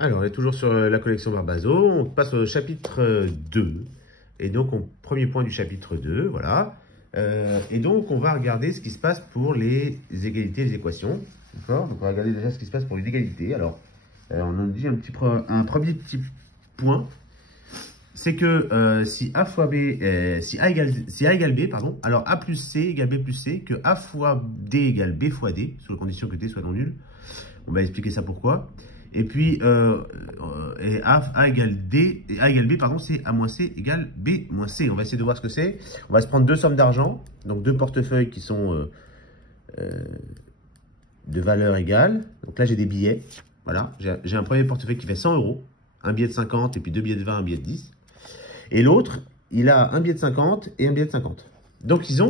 Alors, on est toujours sur la collection Barbazo. On passe au chapitre 2. Et donc, premier point du chapitre 2, voilà. Et donc, on va regarder ce qui se passe pour les égalités et les équations. D'accord? Donc, on va regarder déjà ce qui se passe pour les égalités. Alors, on en dit un premier petit point. C'est que si A fois B, si A égale B, pardon, alors A plus C égale B plus C, que A fois D égale B fois D, sous la condition que D soit non nul. On va expliquer ça pourquoi. Et puis, et A égale D, A égale B, pardon, c'est A moins C égale B moins C. On va essayer de voir ce que c'est. On va se prendre deux sommes d'argent, donc deux portefeuilles qui sont de valeur égale. Donc là, j'ai des billets. Voilà, j'ai un premier portefeuille qui fait 100 euros, un billet de 50 et puis deux billets de 20, un billet de 10. Et l'autre, il a un billet de 50 et un billet de 50. Donc, ils ont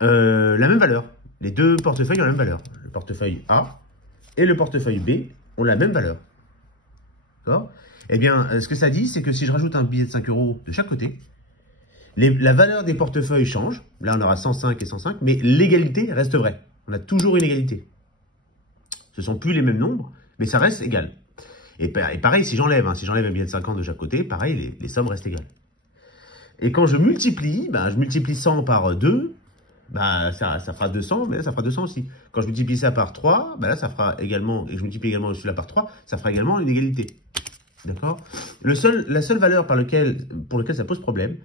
la même valeur. Les deux portefeuilles ont la même valeur. Le portefeuille A et le portefeuille B ont la même valeur. D'accord? Eh bien, ce que ça dit, c'est que si je rajoute un billet de 5 euros de chaque côté, la valeur des portefeuilles change. Là, on aura 105 et 105, mais l'égalité reste vraie. On a toujours une égalité. Ce ne sont plus les mêmes nombres, mais ça reste égal. Et pareil, si j'enlève un billet de 50 de chaque côté, pareil, les sommes restent égales. Et quand je multiplie 100 par 2, bah, ça fera 200, mais là, ça fera 200 aussi. Quand je multiplie ça par 3, bah là, ça fera également, et je multiplie également celui-là par 3, ça fera également une égalité. D'accord? La seule valeur pour laquelle ça pose problème,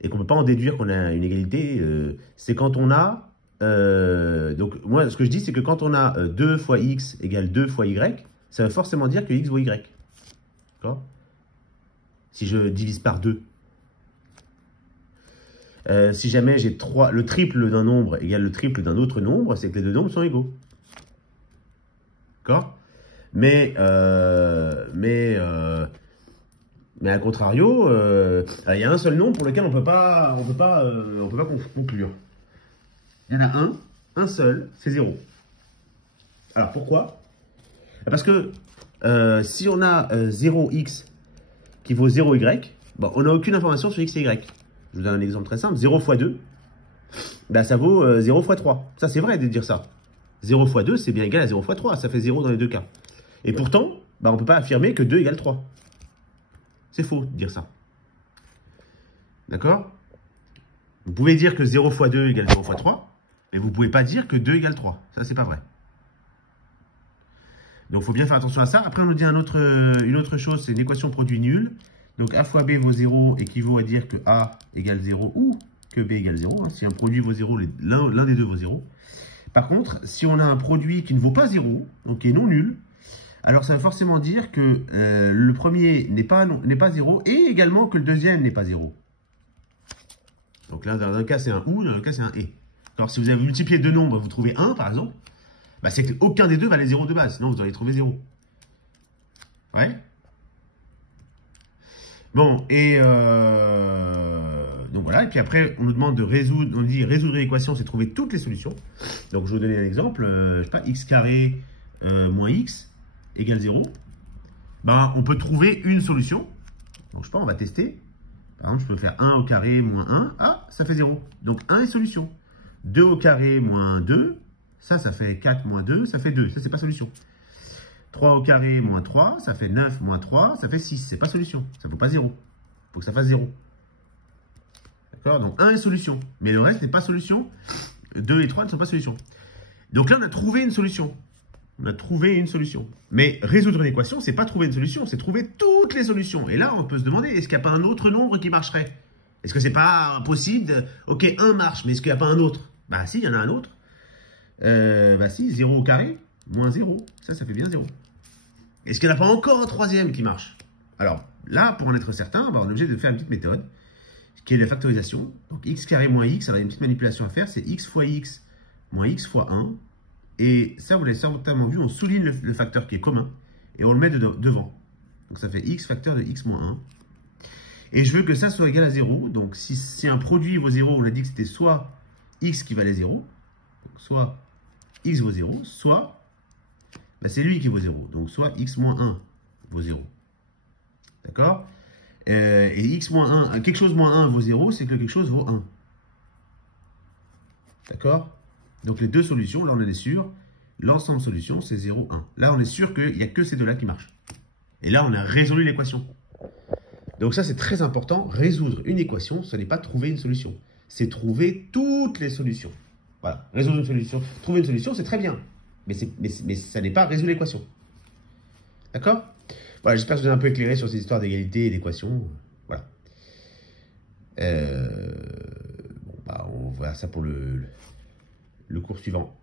et qu'on ne peut pas en déduire qu'on a une égalité, c'est quand on a, donc moi, ce que je dis, c'est que quand on a 2 fois x égale 2 fois y, ça veut forcément dire que x vaut y. D'accord? Si je divise par 2. Si jamais j'ai le triple d'un nombre égale le triple d'un autre nombre, c'est que les deux nombres sont égaux. D'accord? Mais à contrario, il y a un seul nombre pour lequel on peut pas conclure. Il y en a un seul, c'est 0. Alors pourquoi? Parce que si on a 0x qui vaut 0y, bon, on n'a aucune information sur x et y. Je vous donne un exemple très simple. 0 fois 2, bah, ça vaut 0 fois 3. Ça, c'est vrai de dire ça. 0 fois 2, c'est bien égal à 0 fois 3. Ça fait 0 dans les deux cas. Et pourtant, bah, on ne peut pas affirmer que 2 égale 3. C'est faux de dire ça. D'accord? Vous pouvez dire que 0 fois 2 égale 0 fois 3, mais vous ne pouvez pas dire que 2 égale 3. Ça, c'est pas vrai. Donc, il faut bien faire attention à ça. Après, on nous dit une autre chose, c'est une équation produit nulle. Donc, A fois B vaut 0 équivaut à dire que A égale 0 ou que B égale 0. Hein. Si un produit vaut 0, l'un des deux vaut 0. Par contre, si on a un produit qui ne vaut pas 0, donc qui est non nul, alors ça va forcément dire que le premier n'est pas 0 et également que le deuxième n'est pas 0. Donc là, dans un cas, c'est un ou, dans un cas, c'est un et. Alors, si vous avez multiplié deux nombres, vous trouvez 1, par exemple, bah, c'est qu'aucun des deux valait 0 de base, sinon vous auriez trouvé 0. Ouais. Bon, et donc voilà, et puis après, on nous demande de résoudre, on dit résoudre l'équation, c'est trouver toutes les solutions. Donc je vais vous donner un exemple, je sais pas, x carré moins x égale 0. Ben, on peut trouver une solution. Donc je sais pas, on va tester. Par exemple, je peux faire 1 au carré moins 1, ah, ça fait 0. Donc 1 est solution. 2 au carré moins 2, ça fait 4 moins 2, ça fait 2, ça c'est pas solution. 3 au carré moins 3, ça fait 9 moins 3, ça fait 6. C'est pas solution. Ça ne vaut pas 0. Il faut que ça fasse 0. D'accord? Donc 1 est solution. Mais le reste n'est pas solution. 2 et 3 ne sont pas solution. Donc là, on a trouvé une solution. On a trouvé une solution. Mais résoudre une équation, c'est pas trouver une solution, c'est trouver toutes les solutions. Et là, on peut se demander, est-ce qu'il n'y a pas un autre nombre qui marcherait? Est-ce que c'est pas possible ok, 1 marche, mais est-ce qu'il n'y a pas un autre? Bah si, il y en a un autre. Bah si, 0 au carré, moins 0. Ça fait bien 0. Est-ce qu'il n'y en a pas encore un troisième qui marche? Alors, là, pour en être certain, bah, on est obligé de faire une petite méthode, qui est la factorisation. Donc, x carré moins x, alors il y a une petite manipulation à faire, c'est x fois x moins x fois 1. Et ça, vous l'avez certainement vu, on souligne le facteur qui est commun, et on le met devant. Donc, ça fait x facteur de x moins 1. Et je veux que ça soit égal à 0. Donc, si un produit vaut 0, on a dit que c'était soit x qui valait 0, donc soit x vaut 0, soit bah, c'est lui qui vaut 0. Donc, soit x moins 1 vaut 0. D'accord? Et x moins 1, quelque chose moins 1 vaut 0, c'est que quelque chose vaut 1. D'accord? Donc, les deux solutions, là, on en est sûr. L'ensemble solution, c'est 0, 1. Là, on est sûr qu'il n'y a que ces deux-là qui marchent. Et là, on a résolu l'équation. Donc ça, c'est très important. Résoudre une équation, ce n'est pas trouver une solution. C'est trouver toutes les solutions. Voilà, résoudre une solution. Trouver une solution, c'est très bien. Mais ça n'est pas résoudre l'équation. D'accord? Voilà, j'espère que je vous ai un peu éclairé sur ces histoires d'égalité et d'équation. Voilà. Bon, bah, on verra ça pour le cours suivant.